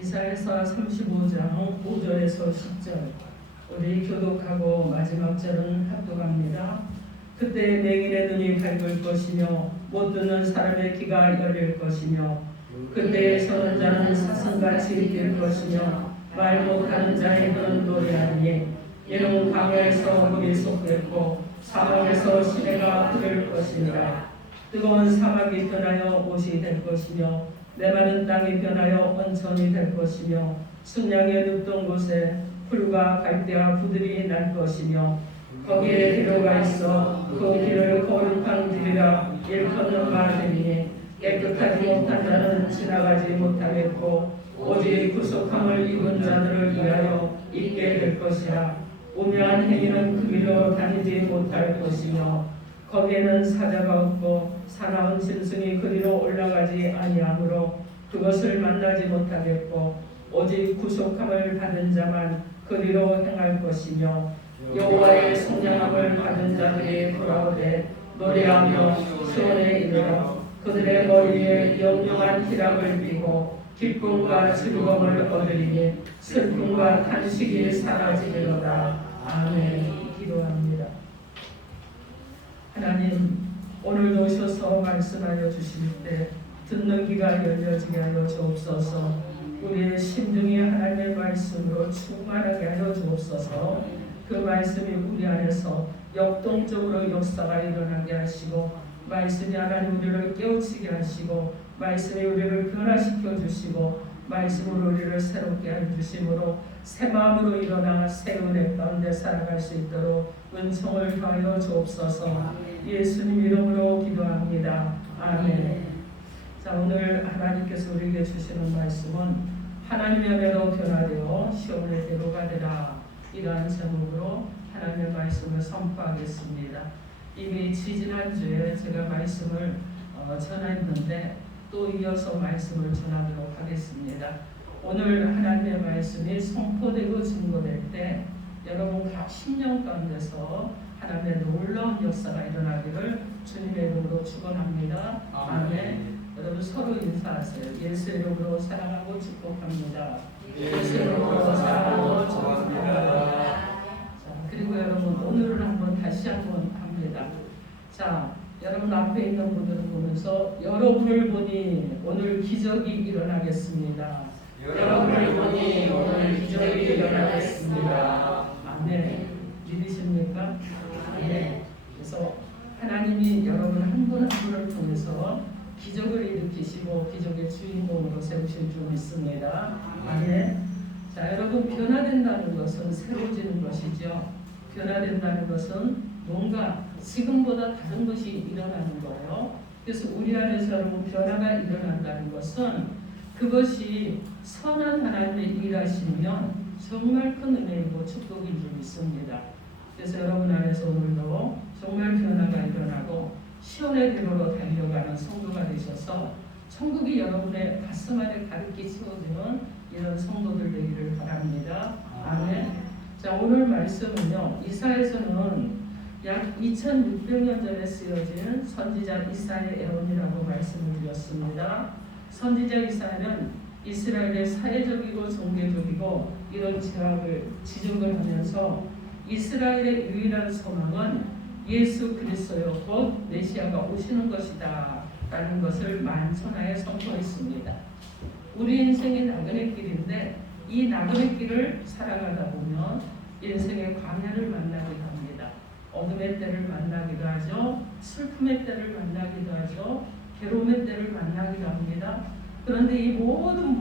이사야서 35장 5절에서 10절 우리 교독하고 마지막 절은 합독합니다. 그때 맹인의 눈이 밝을 것이며 못 듣는 사람의 귀가 열릴 것이며 그때 서는 자는 사슴같이 뛸 것이며 말 못하는 자의 눈은 노래하니 이는 강에서 물이 솟겠고 사막에서 시내가 흐를 것이니라. 뜨거운 사막이 변하여 옷이 될 것이며 메마른 땅이 변하여 온천이 될 것이며 순양의 눕던 곳에 풀과 갈대와 부들이 날 것이며 거기에 기로가 있어 그 길을 거룩한 길이라 일컫는 말들이니 깨끗하지 못한 자는 지나가지 못하겠고 오직 구속함을 입은 자들을 위하여 있게 될 것이라. 우매한 행위는 그 길로 다니지 못할 것이며 거기에는 사자가 없고 사나운 짐승이 그리로 올라가지 아니하므로 그것을 만나지 못하겠고 오직 구속함을 받은 자만 그리로 행할 것이며 여호와의 속량함을 받은 자들이 돌아오되 노래하며 시온에 이르러 그들의 머리에 영영한 희락을 띠고 기쁨과 즐거움을 얻으리니 슬픔과 탄식이 사라지리로다. 아멘. 기도합니다. 하나님, 오늘도 오셔서 말씀하여 주실 때 듣는 귀가 열려지게 하여 주옵소서. 우리의 심중이 하나님의 말씀으로 충만하게 하여 주옵소서. 그 말씀이 우리 안에서 역동적으로 역사가 일어나게 하시고 말씀이 하나님 우리를 깨우치게 하시고 말씀이 우리를 변화시켜 주시고 말씀으로 우리를 새롭게 해주심으로 새 마음으로 일어나 새 은혜 가운데 살아갈 수 있도록 은총을 더하여 주옵소서. 예수님 이름으로 기도합니다. 아멘. 자, 오늘 하나님께서 우리에게 주시는 말씀은 하나님의 은혜로 변화되어 시온의 대로가 되라, 이러한 제목으로 하나님의 말씀을 선포하겠습니다. 이미 지지난주에 제가 말씀을 전했는데 또 이어서 말씀을 전하도록 하겠습니다. 오늘 하나님의 말씀이 선포되고 증거될 때 여러분 각 심령 가운데서 하나님의 놀라운 역사가 일어나기를 주님의 이름으로 축원합니다. 아멘. 여러분 서로 인사하세요. 예수 이름으로 사랑하고 축복합니다. 예수 이름으로 사랑하고 축복합니다. 자, 그리고 여러분 오늘은 한번 다시 한번 합니다. 자, 여러분 앞에 있는 분들을 보면서 여러분을 보니 오늘 기적이 일어나겠습니다. 여러분을 보니 오늘 기적이 일어나겠습니다. 아멘. 믿으십니까? 아멘. 그래서 하나님이 여러분 한 분 한 분을 통해서 기적을 일으키시고 기적의 주인공으로 세우실 줄 믿습니다. 아멘. 자, 여러분 변화된다는 것은 새로워지는 것이죠. 변화된다는 것은 뭔가 지금보다 다른 것이 일어나는 거예요. 그래서 우리 안에서 여러분 변화가 일어난다는 것은 그것이 선한 하나님의 일하시면 정말 큰 은혜이고 축복인 줄 믿습니다. 그래서 여러분 안에서 오늘도 정말 변화가 일어나고 시온의 대로로 달려가는 성도가 되셔서 천국이 여러분의 가슴 안에 가득히 채워지는 이런 성도들 되기를 바랍니다. 아멘. 자, 오늘 말씀은요, 이사야서는 약 2600년 전에 쓰여진 선지자 이사야의 애언이라고 말씀을 드렸습니다. 선지자 이사야는 이스라엘의 사회적이고 종교적이고 이런 제약을 지적을 하면서 이스라엘의 유일한 소망은 예수 그리스도요 곧 메시아가 오시는 것이다 라는 것을 만천하에 선포했습니다. 우리 인생이 나그네 길인데 이 나그네 길을 살아가다 보면 인생의 광야를 만나기도 합니다. 어둠의 때를 만나기도 하죠. 슬픔의 때를 만나기도 하죠. 괴로움의 때를 만나기도 합니다. 그런데 이 모든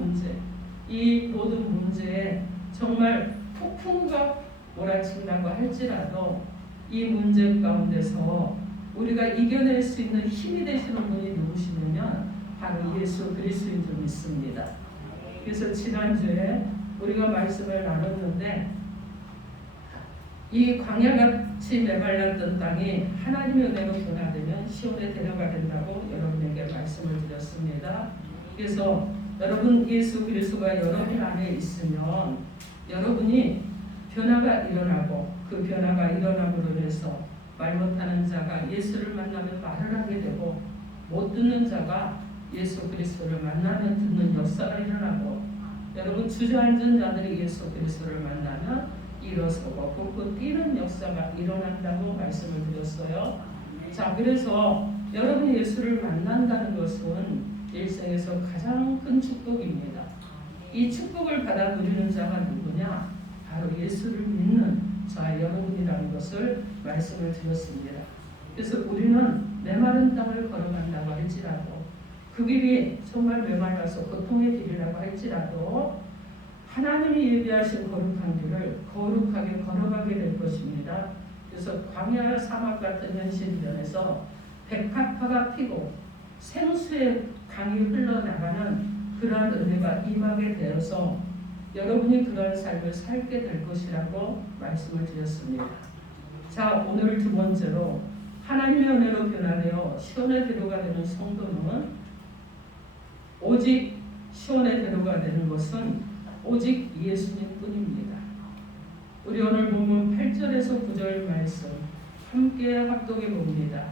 문제에 정말 폭풍과 몰아친다고 할지라도 이 문제 가운데서 우리가 이겨낼 수 있는 힘이 되시는 분이 누구시냐면 바로 예수 그리스도인 줄 믿습니다. 그래서 지난주에 우리가 말씀을 나눴는데 이 광야같이 메말랐던 땅이 하나님의 은혜로 변화되면 시온에 데려가 된다고 여러분에게 말씀을 드렸습니다. 그래서 여러분 예수 그리스도가 여러분 안에 있으면 여러분이 변화가 일어나고 그 변화가 일어남으로 인해서 말 못하는 자가 예수를 만나면 말을 하게 되고 못 듣는 자가 예수 그리스도를 만나면 듣는 역사가 일어나고 여러분 여러분 주저앉은 자들이 예수 그리스도를 만나면 일어서고 걷고 뛰는 역사가 일어난다고 말씀을 드렸어요. 자, 그래서 여러분이 예수를 만난다는 것은 일생에서 가장 큰 축복입니다. 이 축복을 받아 누리는 자가 누구냐? 바로 예수를 믿는 자 여러분이라는 것을 말씀을 드렸습니다. 그래서 우리는 메마른 땅을 걸어간다고 할지라도 그 길이 정말 메말라서 고통의 길이라고 할지라도 하나님이 예비하신 거룩한 길을 거룩하게 걸어가게 될 것입니다. 그래서 광야 사막 같은 현실변에서 백합화가 피고 생수의 강이 흘러나가는 그러한 은혜가 임하게 되어서 여러분이 그러한 삶을 살게 될 것이라고 말씀을 드렸습니다. 자, 오늘 두 번째로 하나님의 은혜로 변화되어 시온의 대로가 되는 성도는 오직 시온의 대로가 되는 것은 오직 예수님 뿐입니다. 우리 오늘 본문 8절에서 9절 말씀 함께 합독해 봅니다.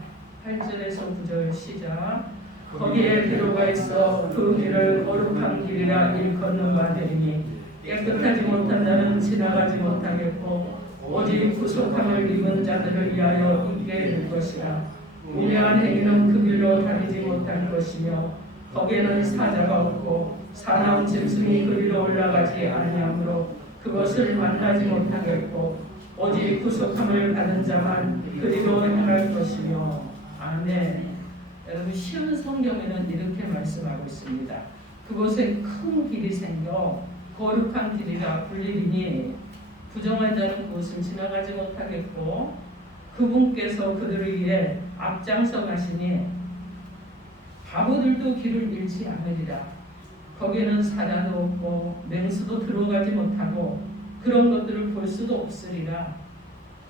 8절에서 9절 시작. 거기에 대로가 있어 그 길을 거룩한 길이라 일컫는 바 되리니 깨끗하지 못한 자는 지나가지 못하겠고 오직 구속함을 입은 자들을 위하여 있게 될 것이라. 우매한 행위는 그 길로 다니지 못할 것이며 거기에는 사자가 없고 사나운 짐승이 그 위로 올라가지 아니하므로 그것을 만나지 못하겠고 오직 구속함을 받은 자만 그리로 행할 것이며. 아멘. 여러분 쉬운 성경에는 이렇게 말씀하고 있습니다. 그곳에 큰 길이 생겨 거룩한 길이라 불리리니 부정한 자는 그곳을 지나가지 못하겠고 그분께서 그들을 위해 앞장서 가시니 바보들도 길을 잃지 않으리라. 거기에는 사자도 없고 맹수도 들어가지 못하고 그런 것들을 볼 수도 없으리라.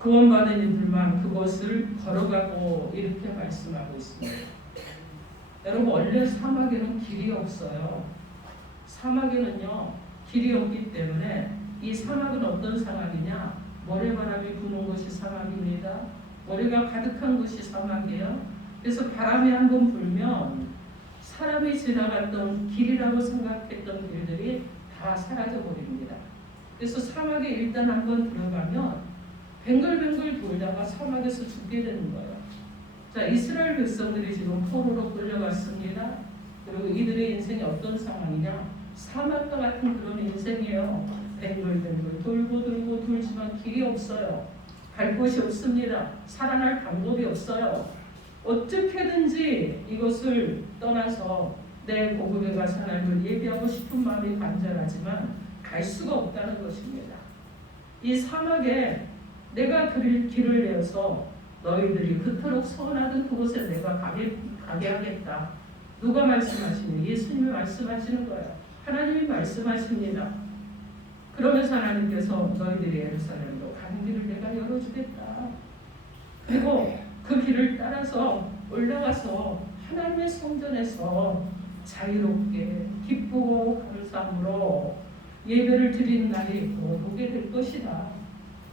구원받은 이들만 그곳을 걸어가고 이렇게 말씀하고 있습니다. 여러분 원래 사막에는 길이 없어요. 사막에는요 길이 없기 때문에 이 사막은 어떤 사막이냐? 모래바람이 부는 것이 사막입니다. 모래가 가득한 것이 사막이에요. 그래서 바람이 한번 불면 사람이 지나갔던 길이라고 생각했던 길들이 다 사라져 버립니다. 그래서 사막에 일단 한번 들어가면 뱅글뱅글 돌다가 사막에서 죽게 되는 거예요. 자, 이스라엘 백성들이 지금 포로로 끌려갔습니다. 그리고 이들의 인생이 어떤 상황이냐? 사막과 같은 그런 인생이에요. 뱅글뱅글 돌고 돌지만 길이 없어요. 갈 곳이 없습니다. 살아날 방법이 없어요. 어떻게든지 이것을 떠나서 내 고국에 가서 하나님을 예비하고 싶은 마음이 간절하지만 갈 수가 없다는 것입니다. 이 사막에 내가 길을 내어서 너희들이 그토록 서운하던 그곳에 내가 가게 하겠다. 누가 말씀하시니? 예수님이 말씀하시는 거예요. 하나님이 말씀하십니다. 그러면서 하나님께서 너희들이 예루살렘으로 가는 길을 내가 열어주겠다. 그리고 그 길을 따라서 올라가서 하나님의 성전에서 자유롭게 기쁘고 감사함으로 예배를 드리는 날이 곧 오게 될 것이다.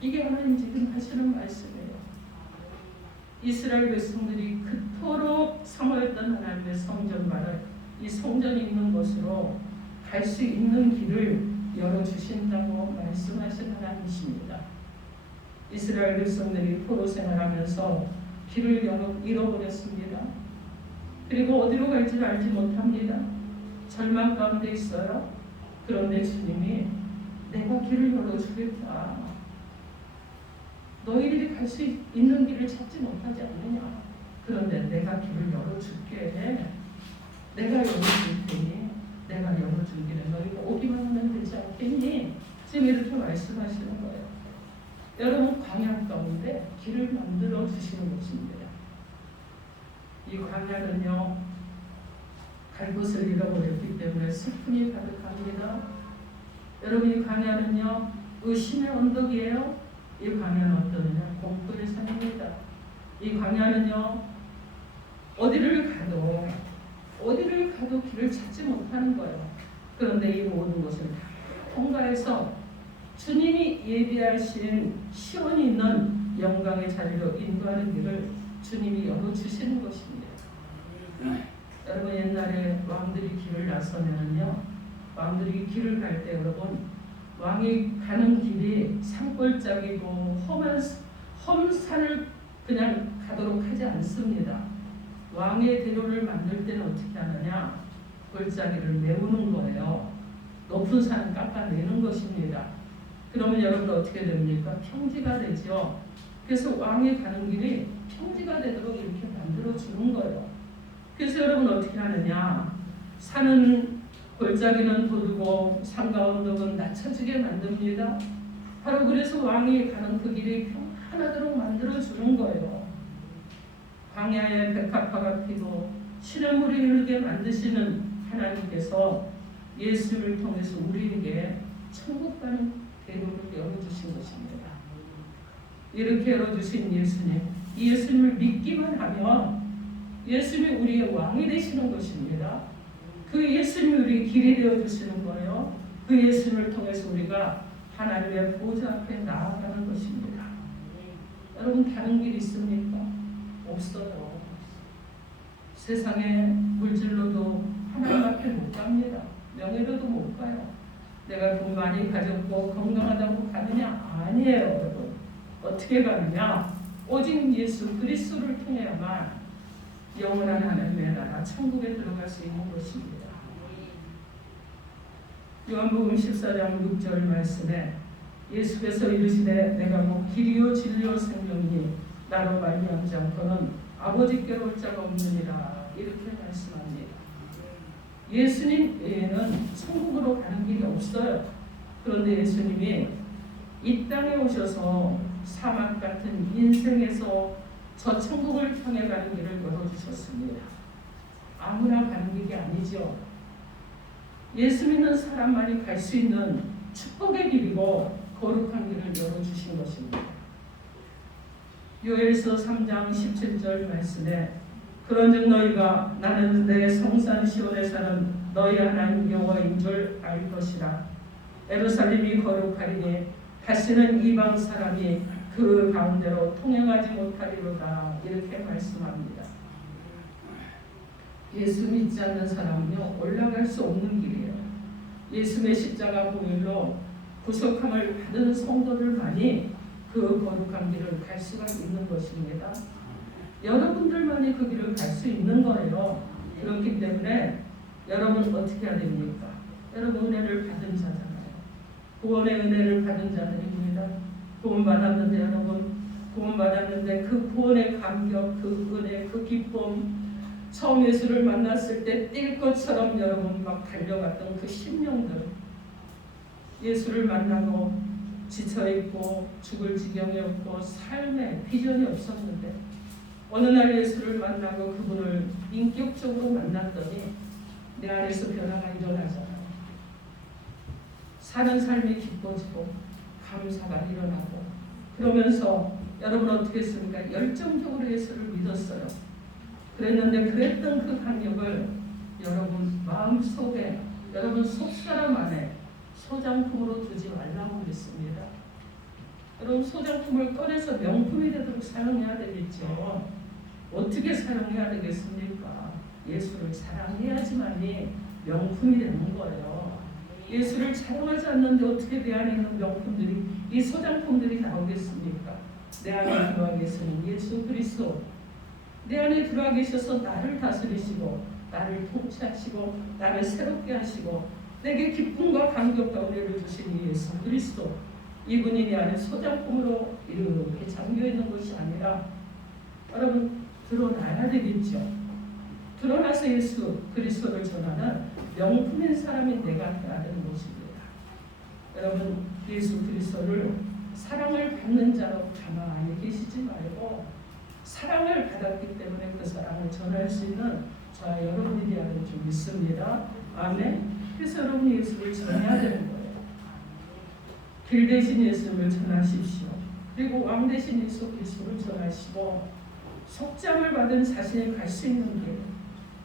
이게 하나님 지금 하시는 말씀이에요. 이스라엘 백성들이 그토록 사모했던 하나님의 성전만을 이 성전이 있는 곳으로 갈 수 있는 길을 열어주신다고 말씀하신 하나님이십니다. 이스라엘 백성들이 포로 생활하면서 길을 잃어버렸습니다. 그리고 어디로 갈지 알지 못합니다. 절망 가운데 있어요. 그런데 주님이 내가 길을 열어주겠다. 너희들이 갈 수 있는 길을 찾지 못하지 않느냐. 그런데 내가 길을 열어줄게. 내가 열어줄 테니 내가 열어준 길에 너희가 오기만 하면 되지 않겠니? 지금 이렇게 말씀하시는 거예요. 여러분 광야 가운데 길을 만들어 주시는 것입니다. 이 광야는요 갈 곳을 잃어버렸기 때문에 슬픔이 가득합니다. 여러분 이 광야는요 의심의 언덕이에요. 이 광야는 어떠느냐? 공포의 산입니다. 이 광야는요 어디를 가도 길을 찾지 못하는 거예요. 그런데 이 모든 것을 다 통과해서 주님이 예비하신 시온이 있는 영광의 자리로 인도하는 길을 주님이 열어주시는 것입니다. 여러분 옛날에 왕들이 길을 나서면요 왕들이 길을 갈 때 여러분 왕이 가는 길이 산골짜기고 험한 산을 그냥 가도록 하지 않습니다. 왕의 대로를 만들 때는 어떻게 하느냐? 골짜기를 메우는 거예요. 높은 산을 깎아내는 것입니다. 그러면 여러분 어떻게 됩니까? 평지가 되죠. 그래서 왕이 가는 길이 평지가 되도록 이렇게 만들어 주는 거예요. 그래서 여러분 어떻게 하느냐? 산은 골짜기는 도르고 산과 언덕은 낮춰지게 만듭니다. 바로 그래서 왕이 가는 그 길이 평안하도록 만들어 주는 거예요. 광야에 백합화가 피고 시냇물이 흐르게 만드시는 하나님께서 예수를 통해서 우리에게 천국 가는 대로를 열어주신 것입니다. 이렇게 열어주신 예수님, 이 예수님을 믿기만 하면 예수님이 우리의 왕이 되시는 것입니다. 그 예수님이 우리의 길이 되어주시는 거예요. 그 예수님을 통해서 우리가 하나님의 보좌 앞에 나아가는 것입니다. 여러분 다른 길 있습니까? 없어요. 세상에 물질로도 하나님 앞에 못 갑니다. 명예로도 못 가요. 내가 돈 많이 가졌고 건강하다고 가느냐? 아니에요, 여러분. 어떻게 가느냐? 오직 예수 그리스도를 통해야만 영원한 하나님의 나라 천국에 들어갈 수 있는 것입니다. 요한복음 14장 6절 말씀에 예수께서 이르시되 내가 길이요 진리요 생명이니 나로 말미암지 않고는 아버지께로 올 자가 없느니라 이렇게 말씀합니다. 예수님 외에는 천국으로 가는 길이 없어요. 그런데 예수님이 이 땅에 오셔서 사막 같은 인생에서 저 천국을 향해 가는 길을 열어주셨습니다. 아무나 가는 길이 아니죠. 예수 믿는 사람만이 갈 수 있는 축복의 길이고 거룩한 길을 열어주신 것입니다. 요엘서 3장 17절 말씀에 그런즉 너희가 나는 내 성산 시온에 사는 너희 하나님 여호와인 줄 알 것이라. 예루살렘이 거룩하리니 다시는 이방 사람이 그 가운데로 통행하지 못하리로다 이렇게 말씀합니다. 예수 믿지 않는 사람은요 올라갈 수 없는 길이에요. 예수의 십자가 보혈로 구속함을 받은 성도들만이 그 거룩한 길을 갈 수가 있는 것입니다. 여러분들만이 그 길을 갈 수 있는 거예요. 그렇기 때문에 여러분 어떻게 해야 됩니까? 여러분 은혜를 받은 자잖아요. 구원의 은혜를 받은 자들입니다. 구원 받았는데 여러분 구원 받았는데 그 구원의 감격, 그 은혜, 그 기쁨 처음 예수를 만났을 때 뛸 것처럼 여러분 막 달려갔던 그 심령들 예수를 만나고 지쳐있고 죽을 지경이었고 삶에 비전이 없었는데 어느 날 예수를 만나고 그분을 인격적으로 만났더니 내 안에서 변화가 일어나잖아요. 사는 삶이 기뻐지고 감사가 일어나고 그러면서 여러분 어떻게 했습니까? 열정적으로 예수를 믿었어요. 그랬는데 그랬던 그 강력을 여러분 마음속에 여러분 속사람 안에 소장품으로 두지 말라고 그랬습니다. 여러분 소장품을 꺼내서 명품이 되도록 사용해야 되겠죠. 어떻게 사용해야 되겠습니까? 예수를 사랑해야지만이 명품이 되는 거예요. 예수를 사랑하지 않는데 어떻게 내 안에 있는 명품들이 이 소장품들이 나오겠습니까? 내 안에 들어와 계시는 예수 그리스도 내 안에 들어와 계셔서 나를 다스리시고 나를 통치하시고 나를 새롭게 하시고 내게 기쁨과 감격과 은혜를 주신 예수 그리스도 이분이 내 안에 소장품으로 이렇게 잠겨있는 것이 아니라 여러분 드러나야 되겠죠. 드러나서 예수 그리스도를 전하는 명품인 사람이 내가 되어야 되는 것입니다. 여러분 예수 그리스도를 사랑을 받는 자로 가만히 계시지 말고 사랑을 받았기 때문에 그 사랑을 전할 수 있는 저와 여러분들이 되어야 될 줄 믿습니다. 아멘. 그래서 여러분 예수를 전해야 되는 거예요. 길 대신 예수를 전하십시오. 그리고 왕 대신 예수 그리스도를 전하시고 속죄함을 받은 자신이 갈 수 있는 길.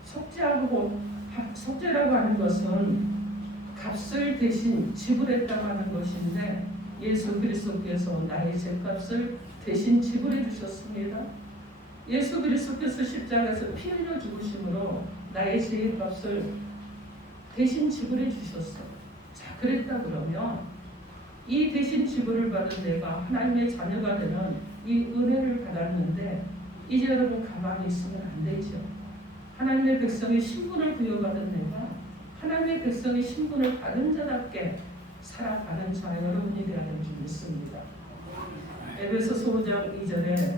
속죄라고 하는 것은 값을 대신 지불했다고 하는 것인데 예수 그리스도께서 나의 죄값을 대신 지불해 주셨습니다. 예수 그리스도께서 십자가에서 피 흘려 죽으심으로 나의 죄값을 대신 지불해 주셨어. 자, 그랬다 그러면 이 대신 지불을 받은 내가 하나님의 자녀가 되는 이 은혜를 받았는데 이제 여러분 가만히 있으면 안 되죠. 하나님의 백성의 신분을 부여받은 내가 하나님의 백성의 신분을 받은 자답게 살아가는 자 여러분이 되어야 될 줄 믿습니다. 에베소서 5장 2절에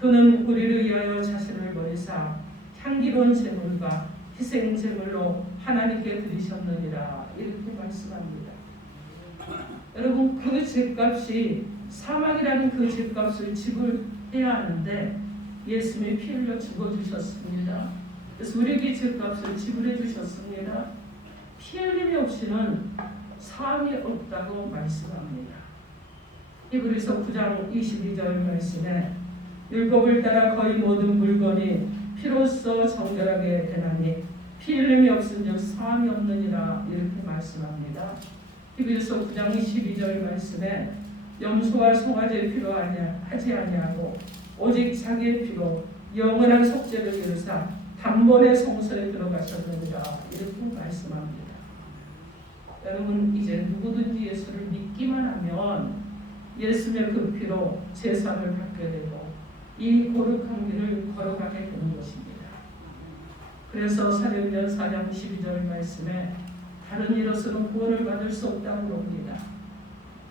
그는 우리를 위하여 자신을 버리사 향기로운 제물과 희생 제물로 하나님께 드리셨느니라 이렇게 말씀합니다. 여러분 그 죄값이 사망이라는 그 죄값을 지불해야 하는데 예수님이 피 흘려 죽어주셨습니다. 그래서 우리에게 죄값을 지불해 주셨습니다. 피 흘림이 없이는 사함이 없다고 말씀합니다. 히브리서 9장 22절 말씀에 율법을 따라 거의 모든 물건이 피로써 정결하게 되나니 피 흘림이 없은즉 사함이 없느니라 이렇게 말씀합니다. 히브리서 9장 12절 말씀에 염소와 송아지의 피로 하지 아니하고 오직 자기의 피로 영원한 속죄를 이루사 단번에 성소에 들어가셨느니라 이렇게 말씀합니다. 여러분 이제 누구든지 예수를 믿기만 하면 예수의 그 피로 제사를 받게 되고 이 거룩한 길을 걸어가게 되는 것입니다. 그래서 사도행전 4장 12절 말씀에 다른 이로서는 구원을 받을 수 없다고 그럽니다.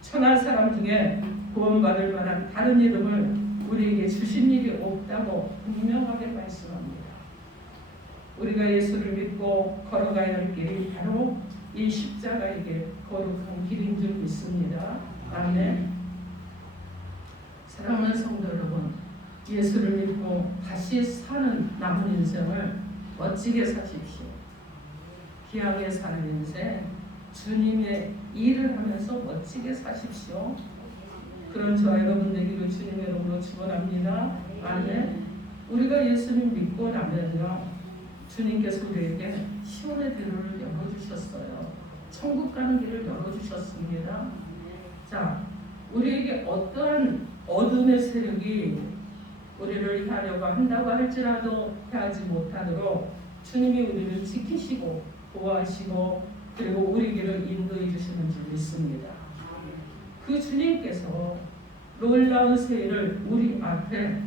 천하 사람 중에 구원받을 만한 다른 이름을 우리에게 주신 일이 없다고 분명하게 말씀합니다. 우리가 예수를 믿고 걸어가야 할 길이 바로 이 십자가의 길, 거룩한 길인 줄 믿습니다. 아멘. 사랑하는 성도 여러분, 예수를 믿고 다시 사는 남은 인생을 멋지게 사십시오. 귀하게 사는 인생, 주님의 일을 하면서 멋지게 사십시오. 그런 저와 여러분 되기를 주님의 이름으로 축원합니다. 아멘. 우리가 예수님 믿고 나면요, 주님께서 우리에게 시온의 대로를 열어주셨어요. 천국 가는 길을 열어주셨습니다. 자, 우리에게 어떠한 어둠의 세력이 우리를 해하려고 한다고 할지라도 해하지 못하도록 주님이 우리를 지키시고 보호하시고 그리고 우리 길을 인도해 주시는 줄 믿습니다. 그 주님께서 놀라운 세일을 우리 앞에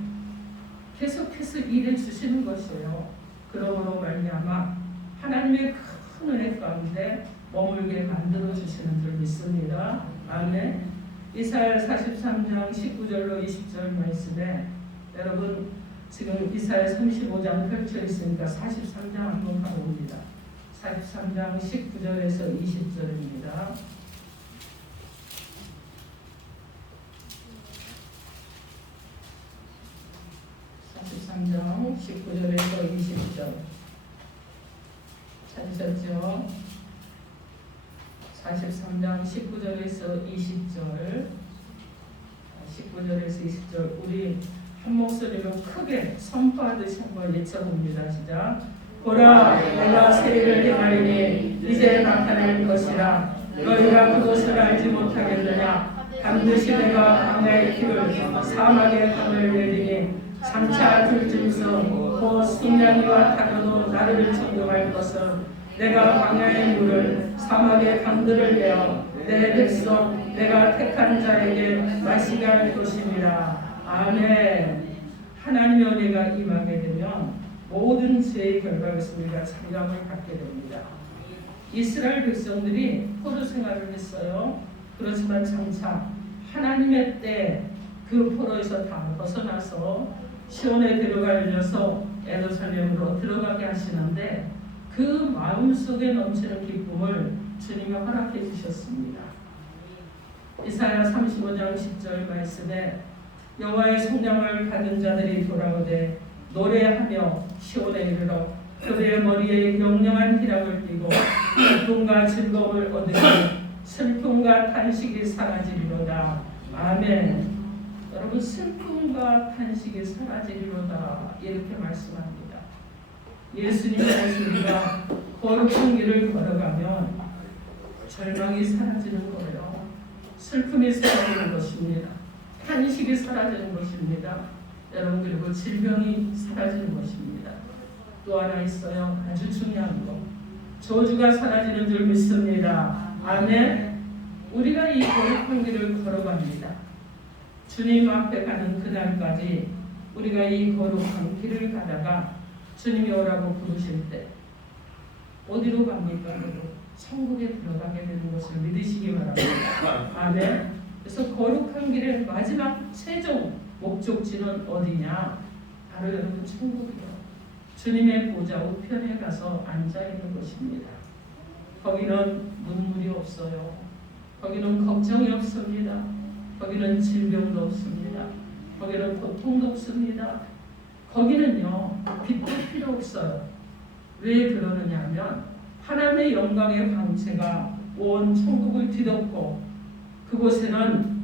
계속해서 일해 주시는 것이에요. 그러므로 말미암아 하나님의 큰 은혜 가운데 머물게 만들어 주시는 줄 믿습니다. 아멘. 이사야 43장 19절로 20절 말씀에 여러분 지금 이사야 35장 펼쳐 있으니까 43장 한번 가봅니다. 43장 19절에서 20절입니다. 43장 19절에서 20절 찾으셨죠? 43장 19절에서 20절 19절에서 20절 우리 한 목소리로 크게 선포하듯이 한번 외쳐봅니다. 시작. 보라 내가 세일을 행하리니 이제 나타날 것이라 너희가 그것을 알지 못하겠느냐. 반드시 내가 광야의 피를 사막의 강을 내리니 장차 들짐승 곧 승냥이와 타고도 나를 청동할 것은 내가 광야의 물을 사막의 강들을 내어 내 백성 내가 택한 자에게 마시게 할 것임이라. 아멘. 하나님의 은혜가 임하게 되면 모든 죄의 결과에서 우리가 자유함을 갖게 됩니다. 이스라엘 백성들이 포로 생활을 했어요. 그렇지만 장차 하나님의 때 그 포로에서 다 벗어나서 시온의 대로가 열려서 예루살렘으로 들어가게 하시는데 그 마음속에 넘치는 기쁨을 주님이 허락해 주셨습니다. 이사야 35장 10절 말씀에 여호와의 성령을 받은 자들이 돌아오되 노래하며 시온에 이르러 그들의 머리에 영영한 희락을 띠고 기쁨과 즐거움을 얻으니 슬픔과 탄식이 사라지리로다. 아멘. 여러분 슬픔과 탄식이 사라지리로다 이렇게 말씀합니다. 예수님의 우리가 거룩한 길을 걸어가면 절망이 사라지는 거예요. 슬픔이 사라지는 것입니다. 탄식이 사라지는 것입니다. 여러분 그리고 질병이 사라지는 것입니다. 또 하나 있어요. 아주 중요한 거. 저주가 사라지는 줄 믿습니다. 아멘. 우리가 이 거룩한 길을 걸어갑니다. 주님 앞에 가는 그날까지 우리가 이 거룩한 길을 가다가 주님이 오라고 부르실 때 어디로 갑니까? 천국에 들어가게 되는 것을 믿으시기 바랍니다. 아멘. 그래서 거룩한 길의 마지막 최종 목적지는 어디냐? 바로 여러분 천국이요. 주님의 보좌 우편에 가서 앉아 있는 것입니다. 거기는 눈물이 없어요. 거기는 걱정이 없습니다. 거기는 질병도 없습니다. 거기는 고통도 없습니다. 거기는요 빛도 필요 없어요. 왜 그러느냐 하면 하나님의 영광의 광채가 온 천국을 뒤덮고 그곳에는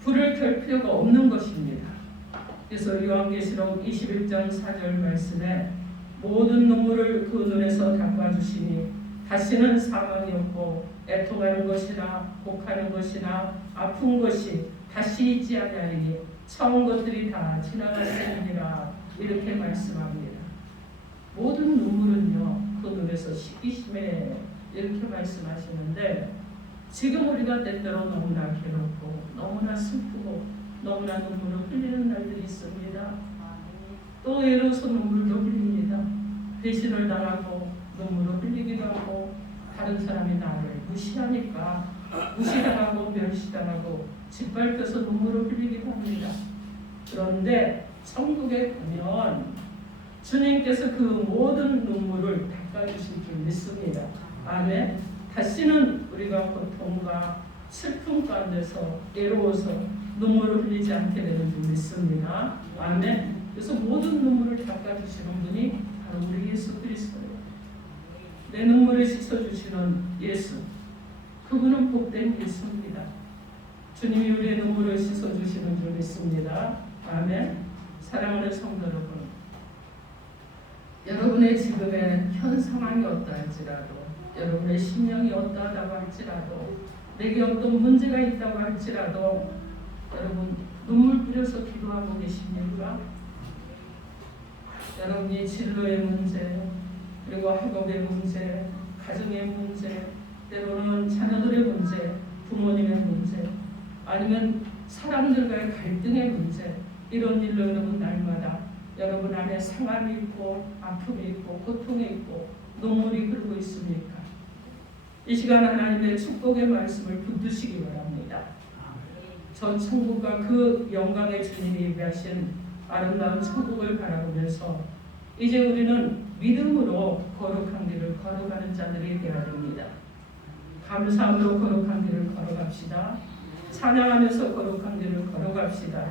불을 켤 필요가 없는 것입니다. 그래서 요한계시록 21장 4절 말씀에 모든 눈물을 그 눈에서 닦아주시니 다시는 사망이 없고 애통하는 것이나 곡하는 것이나 아픈 것이 다시 있지 아니하리니 처음 것들이 다 지나갔으니라 이렇게 말씀합니다. 모든 눈물은요 그 눈에서 씻기심에 이렇게 말씀하시는데 지금 우리가 때때로 너무나 괴롭고 너무나 슬프고 너무나 눈물을 흘리는 날들이 있습니다. 또 애로서 눈물도 흘립니다. 배신을 당하고 눈물을 흘리기도 하고 다른 사람이 나를 무시하니까 무시당하고 멸시당하고 짓밟혀서 눈물을 흘리기도 합니다. 그런데 천국에 가면 주님께서 그 모든 눈물을 닦아주실 줄 믿습니다. 아멘. 다시는 우리가 고통과 슬픔 가운데서 애로워서 눈물을 흘리지 않게 되는 줄 믿습니다. 아멘. 그래서 모든 눈물을 닦아주시는 분이 바로 우리 예수 그리스도예요. 내 눈물을 씻어주시는 예수, 그분은 복된 예수입니다. 주님이 우리의 눈물을 씻어주시는 줄 믿습니다. 아멘. 사랑하는 성도 여러분, 여러분의 지금의 현 상황이 어떠할지라도 여러분의 심령이 어떠하다고 할지라도 내게 어떤 문제가 있다고 할지라도 여러분 눈물 뿌려서 기도하고 계십니까? 여러분이 진로의 문제, 그리고 학업의 문제, 가정의 문제, 때로는 자녀들의 문제, 부모님의 문제, 아니면 사람들과의 갈등의 문제, 이런 일로 여러분 날마다 여러분 안에 상함이 있고 아픔이 있고 고통이 있고 눈물이 흐르고 있습니까? 이 시간 하나님의 축복의 말씀을 붙드시기 바랍니다. 전 천국과 그 영광의 주님이 예비하신 아름다운 천국을 바라보면서 이제 우리는 믿음으로 거룩한 길을 걸어가는 자들이 되어야 됩니다. 감사함으로 거룩한 길을 걸어갑시다. 찬양하면서 거룩한 길을 걸어갑시다.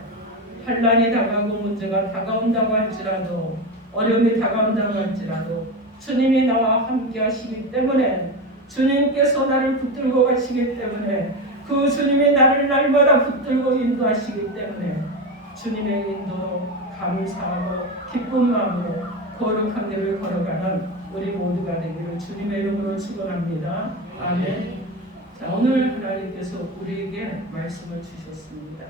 환난이 다가오고 문제가 다가온다고 할지라도 어려움이 다가온다고 할지라도 주님이 나와 함께 하시기 때문에 주님께서 나를 붙들고 가시기 때문에 그 주님이 나를 날마다 붙들고 인도하시기 때문에 주님의 인도로 감사하고 기쁜 마음으로 거룩한 길을 걸어가는 우리 모두가 되기를 주님의 이름으로 축원합니다. 아멘. 자, 오늘 하나님께서 우리에게 말씀을 주셨습니다.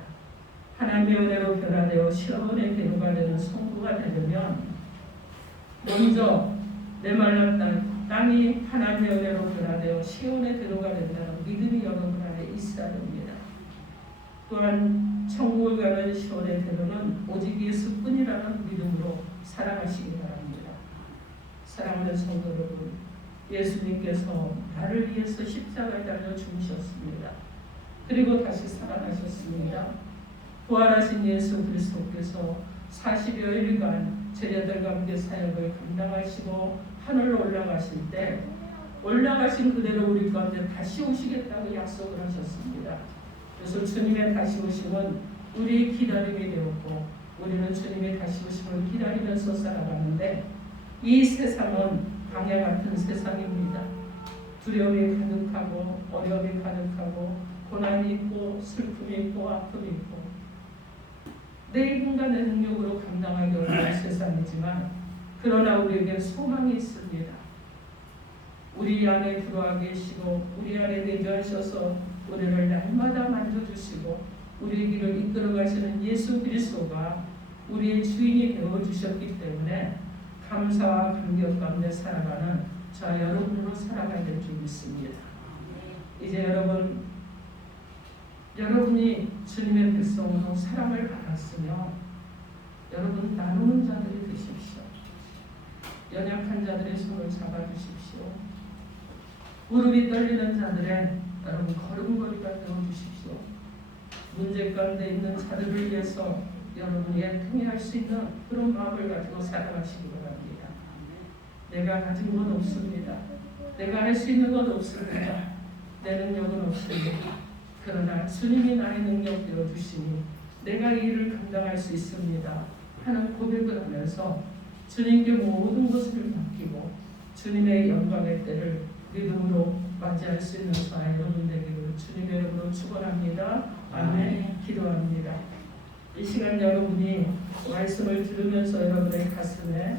하나님의 은혜로 변화되어 시온의 배후가 되는 성부가 되려면 먼저 메말랐던 땅이 하나님의 은혜로 변화되어 시온의 배후가 된다는 믿음이 여러분 안에 있어야 됩니다. 또한 천국을 가는 시온의 배후는 오직 예수뿐이라는 믿음으로 살아가시기 바랍니다. 사랑하는 성도 여러분, 예수님께서 나를 위해서 십자가에 달려 죽으셨습니다. 그리고 다시 살아나셨습니다. 부활하신 예수 그리스도께서 40여일간 제자들과 함께 사역을 감당하시고 하늘로 올라가실 때 올라가신 그대로 우리 가운데 다시 오시겠다고 약속을 하셨습니다. 그래서 주님의 다시 오심은 우리의 기다림이 되었고 우리는 주님의 다시 오심을 기다리면서 살아가는데 이 세상은 광야 같은 세상입니다. 두려움이 가득하고 어려움이 가득하고 고난이 있고 슬픔이 있고 아픔이 있고 내 인간의 능력으로 감당하기 어려운 세상이지만 그러나 우리에게 소망이 있습니다. 우리 안에 들어와 계시고 우리 안에 내주하셔서 우리를 날마다 만져주시고 우리의 길을 이끌어 가시는 예수 그리스도가 우리의 주인이 되어주셨기 때문에 감사와 감격 가운데 살아가는 저 여러분으로 살아가야 될 줄 믿습니다. 이제 여러분이 주님의 백성으로 사랑을 받았으며 여러분 나누는 자들이 되십시오. 연약한 자들의 손을 잡아주십시오. 무릎이 떨리는 자들의 여러분 걸음걸이가 되어주십시오. 문제 가운데 있는 자들을 위해서 여러분이 통해할 수 있는 그런 마음을 가지고 살아가시기 바랍니다. 내가 가진 건 없습니다. 내가 할 수 있는 건 없습니다. 내 능력은 없습니다. 그러나 주님이 나의 능력 되어주시니 내가 이 일을 감당할 수 있습니다 하는 고백을 하면서 주님께 모든 것을 맡기고 주님의 영광의 때를 믿음으로 맞이할 수 있는 저와 여러분 되기를 주님의 이름으로 축원합니다. 아멘. 기도합니다. 이 시간 여러분이 말씀을 들으면서 여러분의 가슴에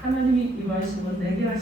하나님이 이 말씀을 내게 하시